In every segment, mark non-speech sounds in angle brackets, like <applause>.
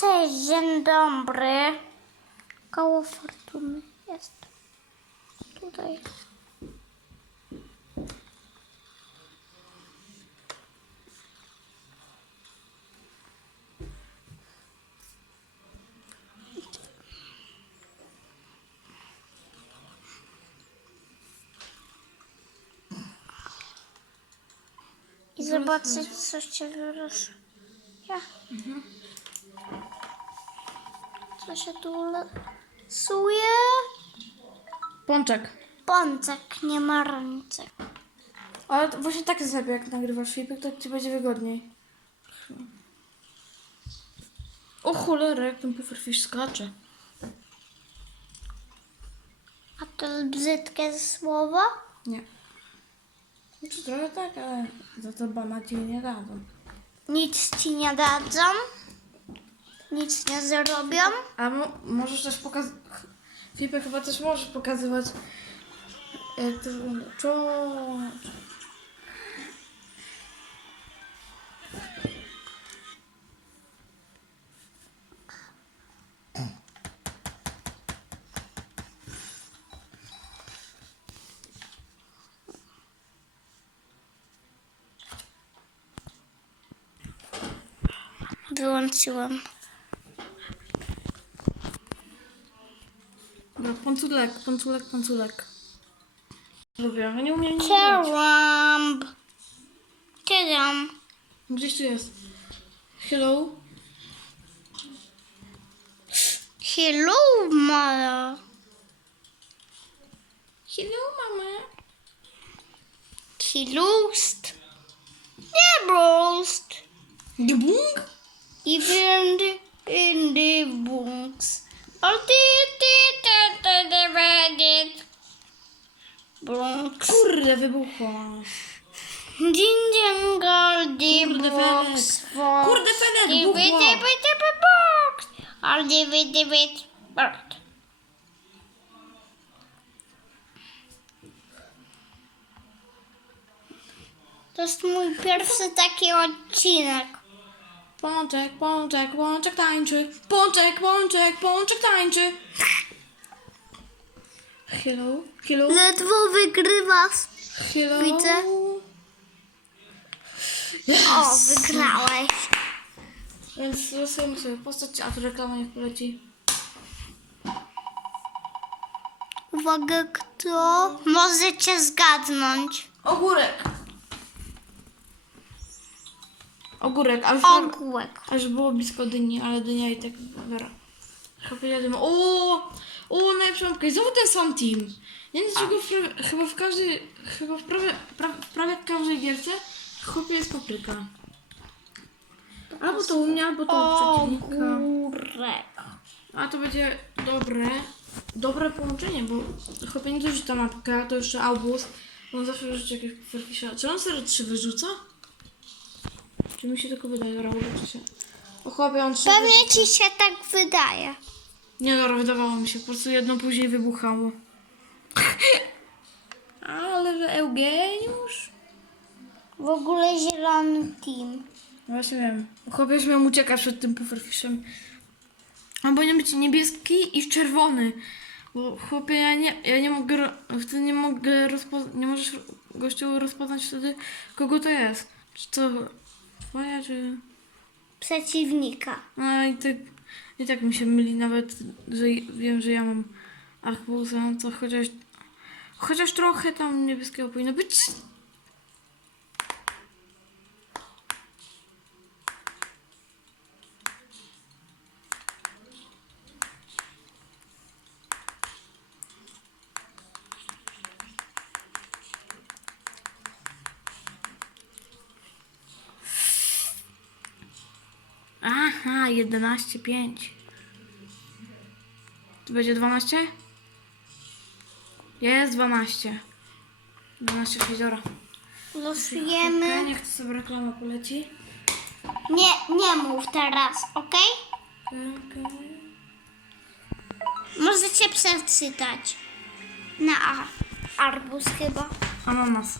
Cześć, dzień dobry. Koło fortuny jest. Tutaj. I zobaczyć, co się wyrysuje. Co się tu losuje? Pączek. Pączek, nie ma rączek. Ale to właśnie tak jest lepiej, jak nagrywasz filmik, to ci będzie wygodniej. O cholera, jak ten pufferfish skacze. A to brzydkie słowo? Nie. Znaczy trochę tak, ale za to bana ci nie dadzą. Nic ci nie dadzą? Nic nie zrobią? A mo- możesz też pokazać... Filipek chyba też możesz pokazywać jak to wygląda. Wyłączyłam. Dobra, pąculek, pąculek, pąculek. Lubię, ja nie umiem nic robić. Kieramb. Kieram. Gdzieś tu jest. Hello? Hello, Mara. Hello, mama. Hilust. Nie brost. Gbung? Even in the bunks. The Reddit. Bronx. Kurde, wybuchła. Ding all the Kurde, box. Kurde, buchła. the the the box. The the the box. To jest mój pierwszy taki odcinek. Pączek, pączek, pączek tańczy. Pączek, pączek, pączek tańczy. Hello? Hello? Ledwo wygrywasz. Hello? Widzę. O, wygrałeś. Więc losujemy sobie postać, a tu reklama niech poleci. Uwaga, kto? Możecie zgadnąć. Ogórek. Ogórek, ale Ogółek. aż było blisko dyni, ale dynia i tak wera. Chyba jadłem. O, o, najlepsza lampka. I znowu ten sam team. Nie wiem dlaczego w prawie, chyba w każdej, chyba w prawie, pra, w prawie każdej gierce chłopie jest papryka. Albo to u mnie, albo to u przeciwnika. Ogórek. A to będzie dobre, dobre połączenie, bo chłopie nie ta mapka, to jeszcze albus. On zawsze wyrzuci jakieś pufferfisha. Czy on serio trzy wyrzuca? Czy mi się tylko wydaje, dobra, uleczy się. O chłopie, on trzy Pewnie ci się tak wydaje. Nie dobra, wydawało mi się, po prostu jedno później wybuchało. <laughs> Ale że Eugeniusz? W ogóle zielony team. No Właśnie wiem. Chłopie już miał uciekać przed tym pufferfishem. On powinien być niebieski i czerwony. Bo chłopie, ja nie, ja nie mogę, wtedy nie mogę rozpoznać, nie możesz gościu rozpoznać wtedy, kogo to jest. Czy to twoja, czy... Przeciwnika. No i tak, i tak mi się myli nawet, że wiem, że ja mam arkusa, no to chociaż, chociaż trochę tam niebieskiego powinno być. 11, 5. Tu będzie 12? Jest 12. 12 szedziora. Losujemy. Niech to sobie reklama poleci. Nie, nie mów teraz, ok? Możecie przeczytać. Na A. Arbuz chyba. Ananas.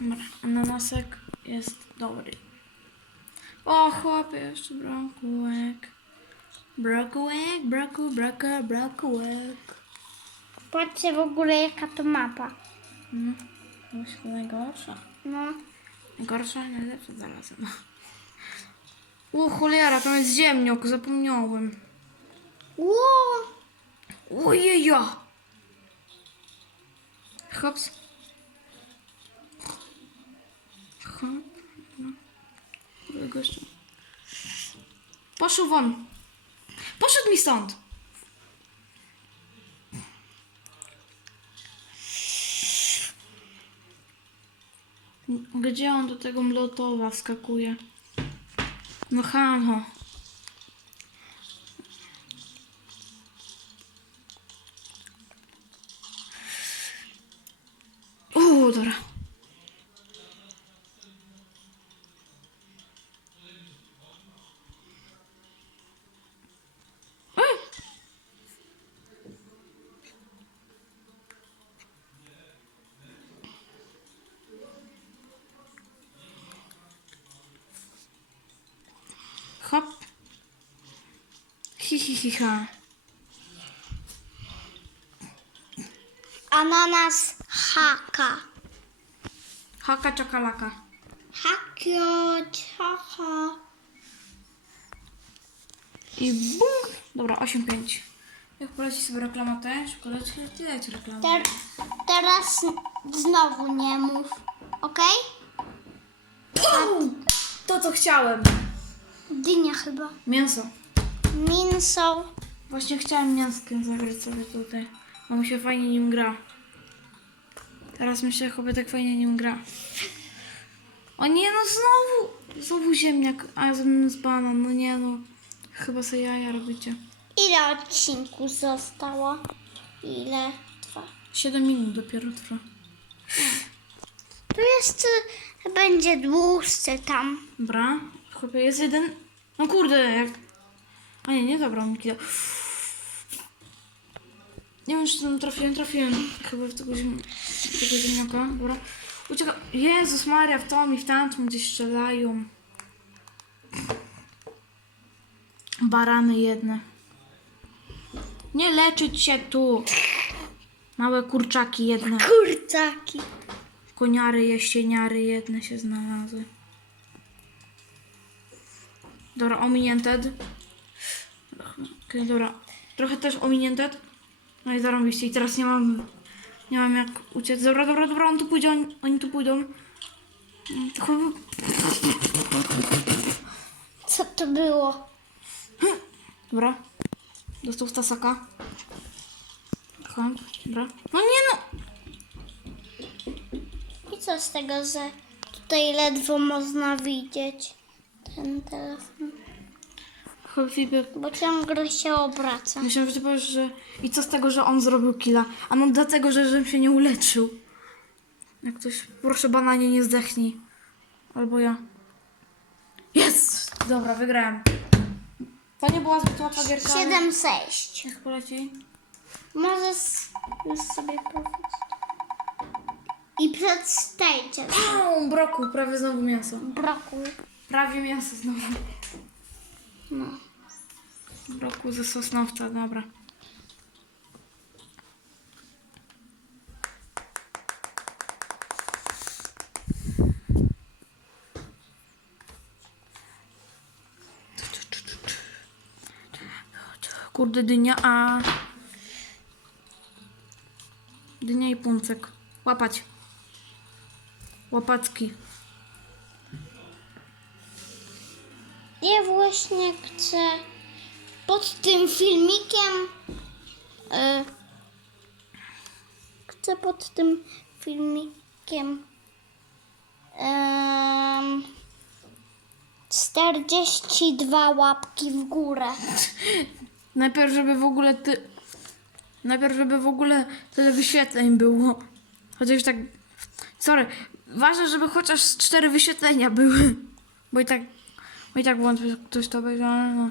Dobra, ananasek jest dobry. O, chłopie, jeszcze brokułek. Brokułek, broku, broka, brokułek. Patrzcie w ogóle jaka to mapa. No, właśnie najgorsza. No. Gorsza, najlepsza zarazem. O <laughs> cholera, tam jest ziemniok, zapomniałem. Ło! Ojeja! Hops. Hop. Gościu. Poszł won. Poszedł mi stąd. Gdzie on do tego mlotowa wskakuje? No hanho. Hi, hi, hi, ha. Ananas haka. Haka czakalaka. Hakio, haha. I bum! Dobra, 8-5. Jak poleci sobie reklama też, poleci tyle reklamy. Ter, teraz znowu nie mów. Okej? Pum! To co chciałem. Dynia chyba. Mięso. Mięso. Właśnie chciałem mięskiem zagrać sobie tutaj. Bo mi się fajnie nim gra. Teraz myślę, chyba tak fajnie nim gra. O nie, no znowu! Znowu ziemniak, a z banan, no nie no. Chyba sobie jaja robicie. Ile odcinków zostało? Ile trwa? 7 minut dopiero trwa. To jest, y, będzie dłuższy tam. Dobra, chyba jest jeden. No kurde, jak. A nie, nie dobra, mi kida. Nie wiem, czy tam trafiłem, trafiłem. Chyba w tego, ziem... tego ziemniaka. Dobra. Ucieka. Jezus Maria, w tą i w tamtą gdzieś strzelają. Barany jedne. Nie leczyć się tu. Małe kurczaki jedne. Kurczaki. Koniary, jesieniary jedne się znalazły. Dobra, ominięte. Okej, dobra. Trochę też ominięte. No i zarobiście. I teraz nie mam... Nie mam jak uciec. Dobra, dobra, dobra, on tu pójdzie, oni, oni tu pójdą. Mm, to chyba- Co to było? Dobra. Dostał w tasaka. Hop, Dobra. No nie no! I co z tego, że tutaj ledwo można widzieć ten telefon? Filipie Bo ciągle się obraca. Myślałem, że powiesz, że i co z tego, że on zrobił killa? A no dlatego, że żebym się nie uleczył. Jak ktoś, proszę bananie, nie zdechnij. Albo ja. Jest! Dobra, wygrałem. To nie była zbyt łatwa gierka. ale- 7-6. Niech poleci. Możesz sobie powiedzieć. I przedstawcie Au, broku, prawie znowu mięso. brokuł. Prawie mięso znowu. No. Broku ze sosnowca, dobra. Kurde, dynia, a... Dynia i puncek. Łapać. Łapacki. Właśnie chcę pod tym filmikiem. y, chcę pod tym filmikiem. Um, 42 łapki w górę. <laughs> Najpierw, żeby w ogóle ty... Najpierw, żeby w ogóle tyle wyświetleń było. Chociaż tak... Sorry. Ważne, żeby chociaż cztery wyświetlenia były. Bo i tak... Bo i tak wątpię, że ktoś to będzie, ale no...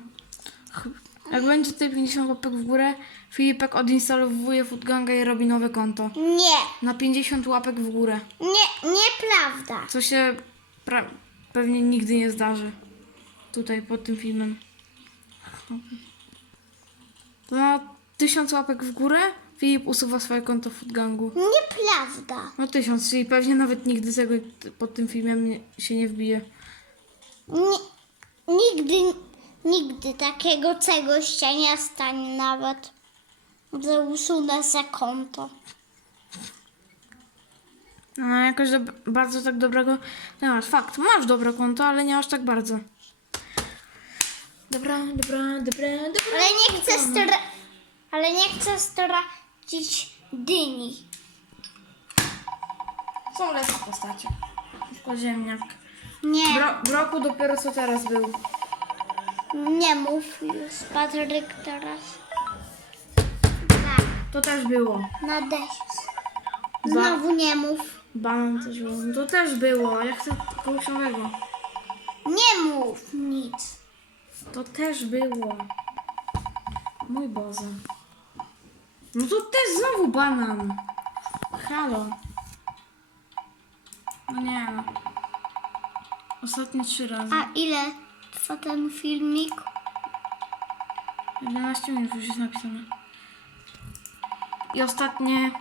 Jak będzie tutaj 50 łapek w górę, Filipek odinstalowuje Foodganga i robi nowe konto. Nie, Na 50 łapek w górę. nie, nieprawda. Co się pra- pewnie nigdy nie zdarzy. tutaj pod tym filmem. Na tysiąc łapek w górę Filip usuwa swoje konto w Foodgangu. Nieprawda. No tysiąc, czyli pewnie nawet nigdy tego pod tym filmem nie, się nie wbije. Nie, nigdy, nigdy takiego czegoś się nie stanie nawet. Że usunę se konto. No jakoś dob- bardzo tak dobrego nie masz. Fakt, masz dobre konto, ale nie aż tak bardzo. Dobra, dobra, dobra, dobra. Ale nie chcę stra... Ale nie chcę stracić dyni. Są lepsze postacie. Tylko ziemniak. Nie, Bro, Broku dopiero co teraz był. nie mów już, Patryk, teraz. Tak, To też było. na deszcz. Znowu nie mów. Banan też był. No To też było. Ja chcę kogoś nowego. Nie mów nic. To też było. Mój Boże. No to też znowu banan. Halo. No nie no. Ostatnie trzy razy. A ile trwa ten filmik? 11 minut już jest napisane. I ostatnie